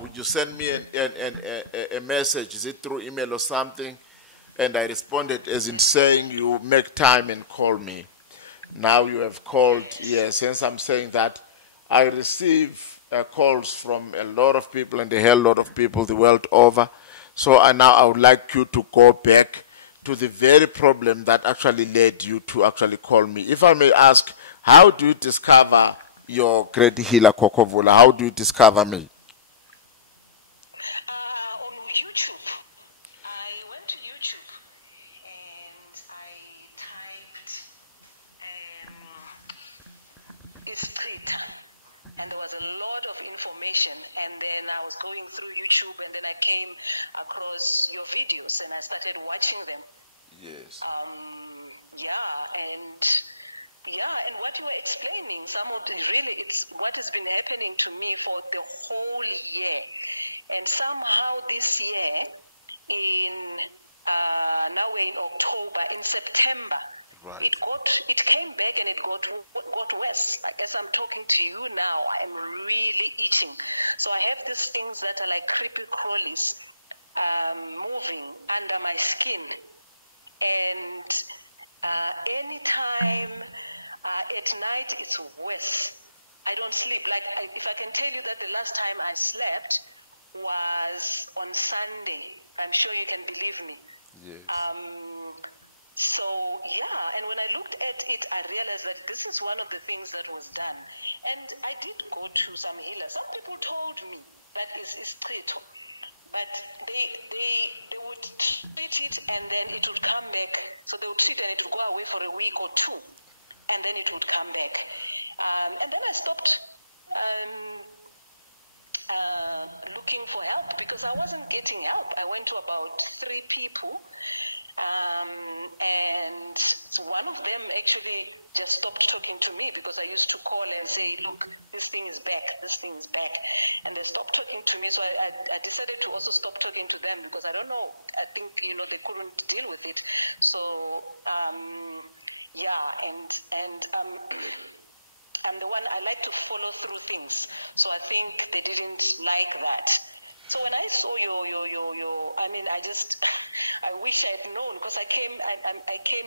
Would you send me a message? Is it through email or something? And I responded as in saying, you make time and call me. Now you have called. Yes, since I'm saying that, I receive calls from a lot of people and a hell lot of people the world over. So now I would like you to go back to the very problem that actually led you to actually call me. If I may ask, how do you discover your great healer, Khokhovula? How do you discover me? On YouTube. I went to YouTube and I typed Isichitho, and there was a lot of information, and then I was going through YouTube and then I came across your videos and I started watching them. Yes. And what you were explaining, some of the it's what has been happening to me for the whole year. And somehow this year, now we're in October, in September, right, it came back and it got worse. Like as I'm talking to you now, I am really itching. So I have these things that are like creepy crawlies moving under my skin. And anytime at night, it's worse. I don't sleep. Like if I can tell you that the last time I slept was on Sunday, I'm sure you can believe me. Yes. So yeah, and when I looked at it, I realized that this is one of the things that was done. And I did go to some healers. Some people told me that is Isichitho, but they would treat it and then it would come back. So they would treat and it would go away for a week or two, and then it would come back. And then I stopped looking for help because I wasn't getting help. I went to about 3 people, and one of them actually just stopped talking to me because I used to call and say, look, this thing is back, this thing is back. And they stopped talking to me, so I decided to also stop talking to them because I don't know, I think, they couldn't deal with it. So, I'm the one, I like to follow through things. So I think they didn't like that. So when I saw I wish I had known because I came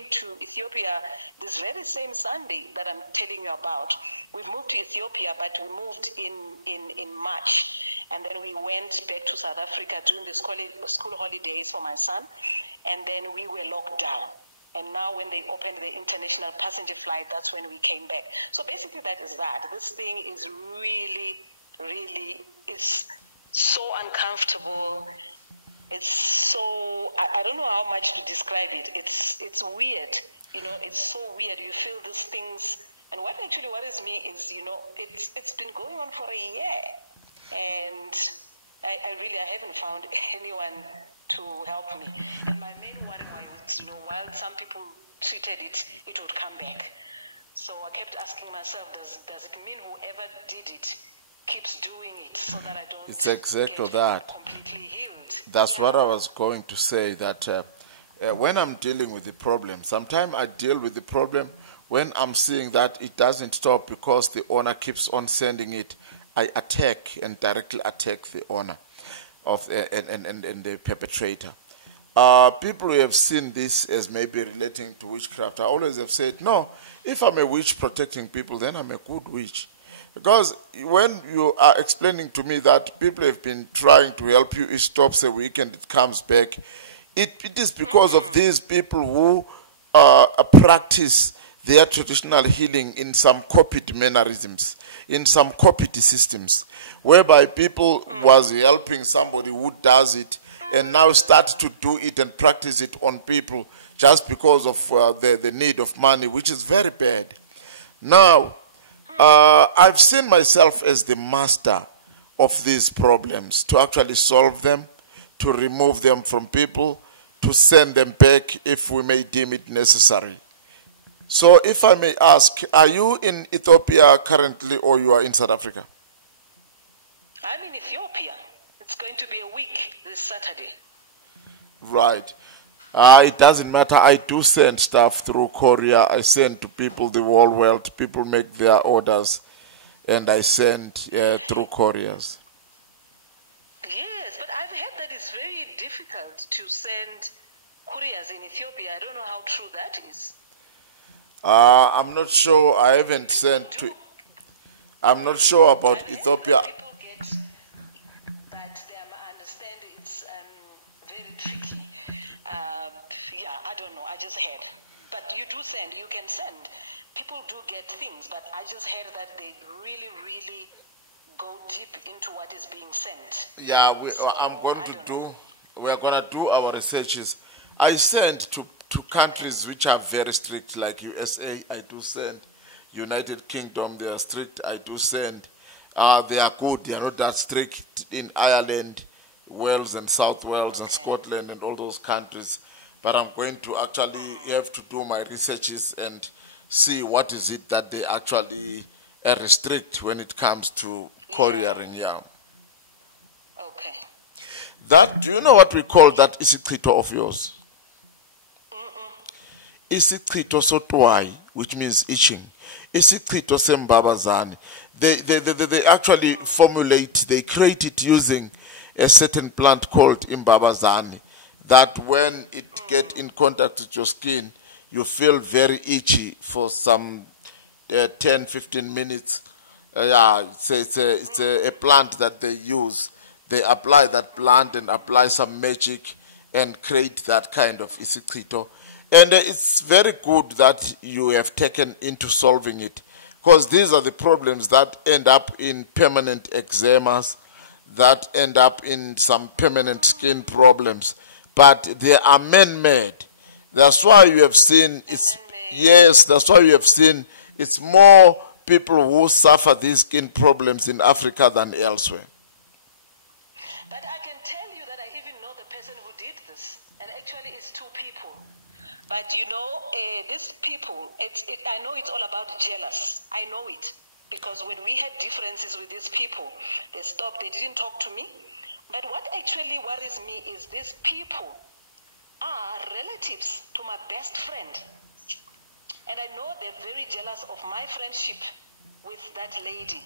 to Ethiopia this very same Sunday that I'm telling you about. We moved to Ethiopia, but we moved in March. And then we went back to South Africa during the school holidays for my son. And then we were locked down. And now when they opened the international passenger flight, that's when we came back. So basically that is that. This thing is really, really, it's so uncomfortable. It's so, I don't know how much to describe it. It's weird, it's so weird. You feel these things. And what actually worries me is, it's been going on for a year. And I haven't found anyone to help me. And my main worry was, while some people treated it, it would come back. So I kept asking myself, does it mean whoever did it keeps doing it so that I don't get completely healed? That's what I was going to say, that when I'm dealing with the problem, sometimes I deal with the problem when I'm seeing that it doesn't stop because the owner keeps on sending it. I attack and directly attack the owner of and the perpetrator. People who have seen this as maybe relating to witchcraft, I always have said, no, if I'm a witch protecting people, then I'm a good witch. Because when you are explaining to me that people have been trying to help you, it stops a week and it comes back, it is because of these people who practice their traditional healing in some copied mannerisms, in some copied systems, whereby people was helping somebody who does it and now starts to do it and practice it on people just because of the need of money, which is very bad. Now, I've seen myself as the master of these problems, to actually solve them, to remove them from people, to send them back if we may deem it necessary. So if I may ask, are you in Ethiopia currently or you are in South Africa? I'm in Ethiopia. It's going to be a week this Saturday. Right. It doesn't matter. I do send stuff through courier. I send to people the whole world. People make their orders, and I send through couriers. Yes, but I've heard that it's very difficult to send couriers in Ethiopia. I don't know how true that is. I'm not sure. I haven't sent to. I'm not sure about Ethiopia. People get, but I understand it's very tricky. Yeah, I don't know. I just heard. But you do send. You can send. People do get things, but I just heard that they really, really go deep into what is being sent. Yeah, we are going to do our researches. I send to countries which are very strict, like USA. I do send. United Kingdom, they are strict. I do send. They are good. They are not that strict in Ireland, Wales and South Wales and Scotland and all those countries. But I'm going to actually have to do my researches and see what is it that they actually restrict when it comes to couriering. Yeah. Okay. Do you know what we call that Isichitho of yours? Isichitho sotwai, which means itching. Isichitho sembabazane. They actually formulate, they create it using a certain plant called imbabazane, that when it gets in contact with your skin, you feel very itchy for some 10-15 minutes. Yeah, it's a plant that they use. They apply that plant and apply some magic and create that kind of Isichitho. And it's very good that you have taken into solving it, because these are the problems that end up in permanent eczemas, that end up in some permanent skin problems. But they are man-made. That's why you have seen that's why you have seen it's more people who suffer these skin problems in Africa than elsewhere. But I can tell you that I even know the person who did this, and actually it's two people. But you know, these people, I know it's all about jealous. I know it. Because when we had differences with these people, they stopped, they didn't talk to me. But what actually worries me is these people are relatives to my best friend. And I know they're very jealous of my friendship with that lady.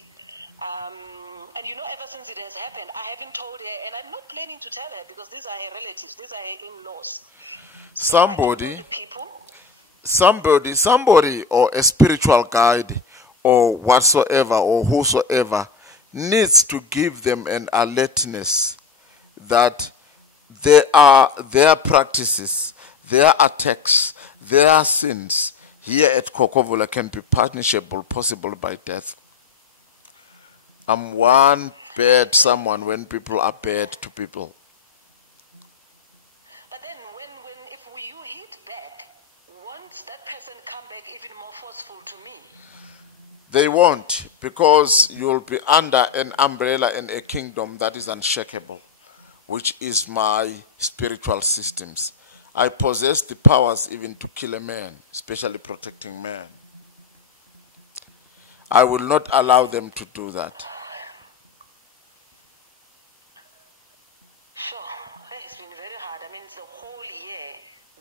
And you know, ever since it has happened, I haven't told her, and I'm not planning to tell her, because these are her relatives, these are her in-laws. Somebody or a spiritual guide or whatsoever or whosoever needs to give them an alertness that their practices, their attacks, their sins here at Khokhovula can be punishable, possible by death. I'm one bad someone when people are bad to people. But then if you hit back, won't that person come back even more forceful to me? They won't, because you'll be under an umbrella and a kingdom that is unshakable, which is my spiritual systems. I possess the powers even to kill a man, especially protecting man. I will not allow them to do that. Sure, it's been very hard. I mean, it's the whole year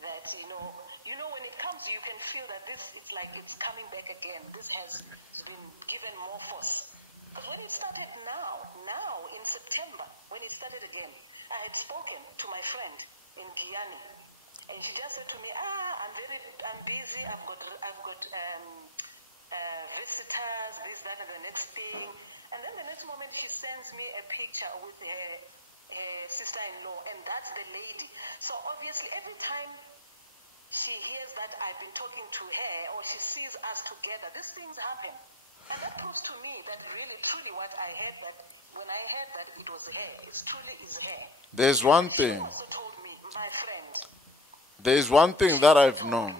that, you know, when it comes, you can feel that it's like it's coming back again. This has been given more force. Because when it started now in September, when it started again, I had spoken to my friend in Guyana. And she just said to me, I'm busy, I've got visitors, this, that, and the next thing. And then the next moment she sends me a picture with her sister-in-law, and that's the lady. So obviously every time she hears that I've been talking to her, or she sees us together, these things happen. And that proves to me that really, truly what I heard, that when I heard that it was her, it truly is her. There's one thing. She also told me, my friend. There's one thing that I've known.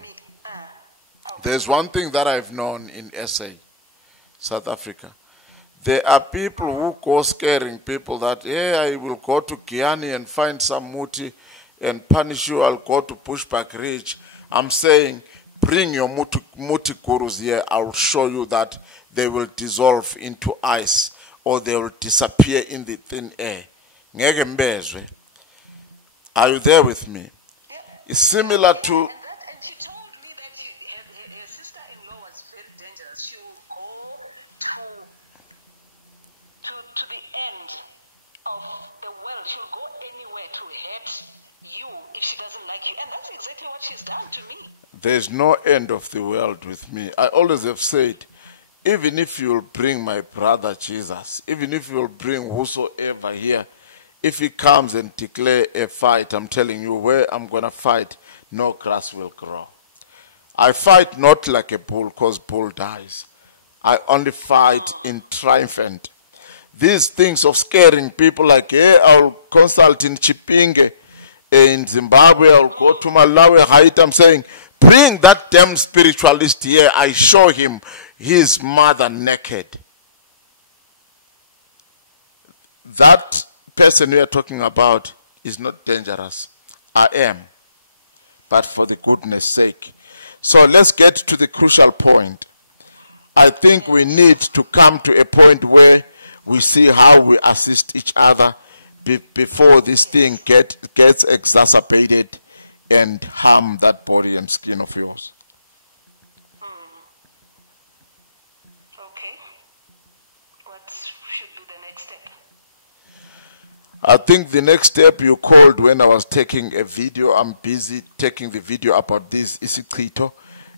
There's one thing that I've known in SA, South Africa. There are people who go scaring people that, hey, I will go to Guyana and find some muti and punish you. I'll go to Pushback Ridge. I'm saying, bring your muti gurus here. I'll show you that they will dissolve into ice or they will disappear in the thin air. Are you there with me? It's similar to... And she told me that her sister-in-law was very dangerous. She will go to the end of the world. She will go anywhere to hurt you if she doesn't like you. And that's exactly what she's done to me. There's no end of the world with me. I always have said, even if you'll bring my brother Jesus, even if you'll bring whosoever here, if he comes and declare a fight, I'm telling you, where I'm going to fight, no grass will grow. I fight not like a bull, because bull dies. I only fight in triumphant. These things of scaring people like, hey, I'll consult in Chipinge, in Zimbabwe, I'll go to Malawi, Haiti. I'm saying, bring that damn spiritualist here. I show him his mother naked. That person we are talking about is not dangerous. I am. But for the goodness sake. So let's get to the crucial point. I think we need to come to a point where we see how we assist each other before this thing gets exacerbated and harm that body and skin of yours. Okay. What should be the next step? I think the next step you called when I was taking a video. I'm busy taking the video about this Isichitho,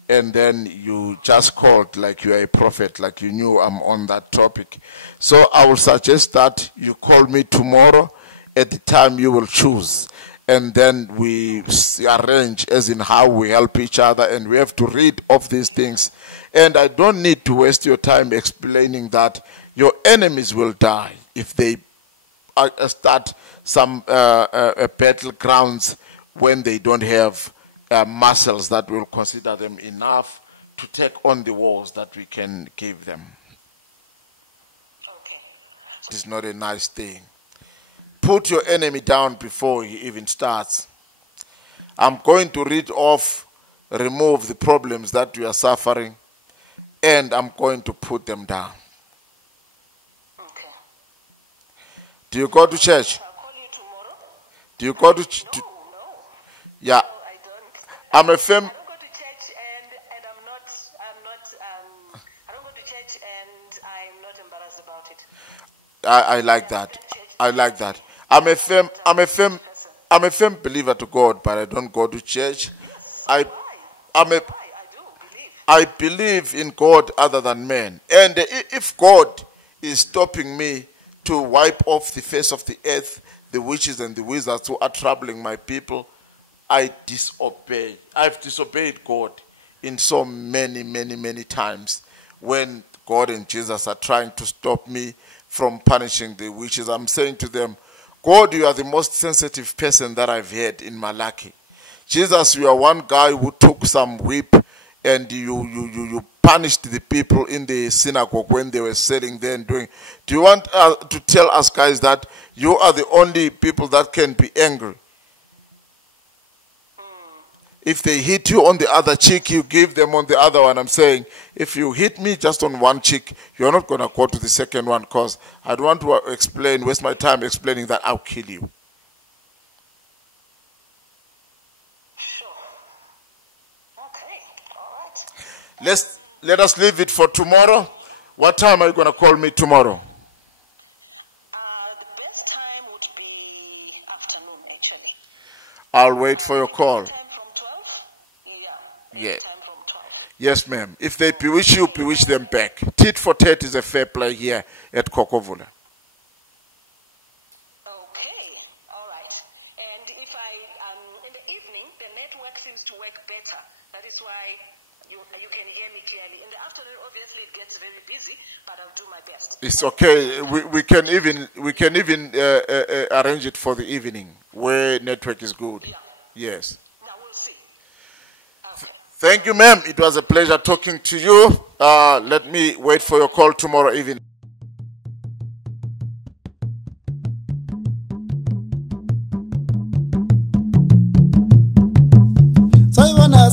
and then you just called like you are a prophet, like you knew I'm on that topic. So I will suggest that you call me tomorrow at the time you will choose, and then we arrange as in how we help each other, and we have to read of these things. And I don't need to waste your time explaining that your enemies will die if they start some battlegrounds when they don't have muscles that will consider them enough to take on the wars that we can give them. Okay. It's not a nice thing. Put your enemy down before he even starts. I'm going to read off, remove the problems that we are suffering, and I'm going to put them down. Okay. Do you go to church? I'll call you tomorrow. Do you go to No. Yeah. No, I don't. I'm a I don't go to church and I don't go to church and I'm not embarrassed about it. I like that. I like that. I'm a firm believer to God, but I don't go to church. Yes, I do believe. I believe in God other than man. And if God is stopping me to wipe off the face of the earth the witches and the wizards who are troubling my people, I disobey. I've disobeyed God in so many times when God and Jesus are trying to stop me from punishing the witches. I'm saying to them, God, you are the most sensitive person that I've had in Malachi. Jesus, you are one guy who took some whip and you punished the people in the synagogue when they were sitting there and doing. Do you want to tell us guys that you are the only people that can be angry? If they hit you on the other cheek, you give them on the other one. I'm saying, if you hit me just on one cheek, you're not going to go to the second one, because I don't want to waste my time explaining that I'll kill you. Sure. Okay. All right. Let us leave it for tomorrow. What time are you going to call me tomorrow? The best time would be afternoon, actually. I'll wait for your call. Anytime from 12? Yeah, anytime from 12. Yes, ma'am. If they bewitch you, bewitch them back. Tit for tat is a fair play here at Khokhovula. Okay, all right. And if in the evening, the network seems to work better. That is why you can hear me clearly. In the afternoon, obviously, it gets very busy, but I'll do my best. It's okay. We can even arrange it for the evening where network is good. Yeah. Yes. Now we'll see. Okay. Thank you, ma'am. It was a pleasure talking to you. Let me wait for your call tomorrow evening. Saibona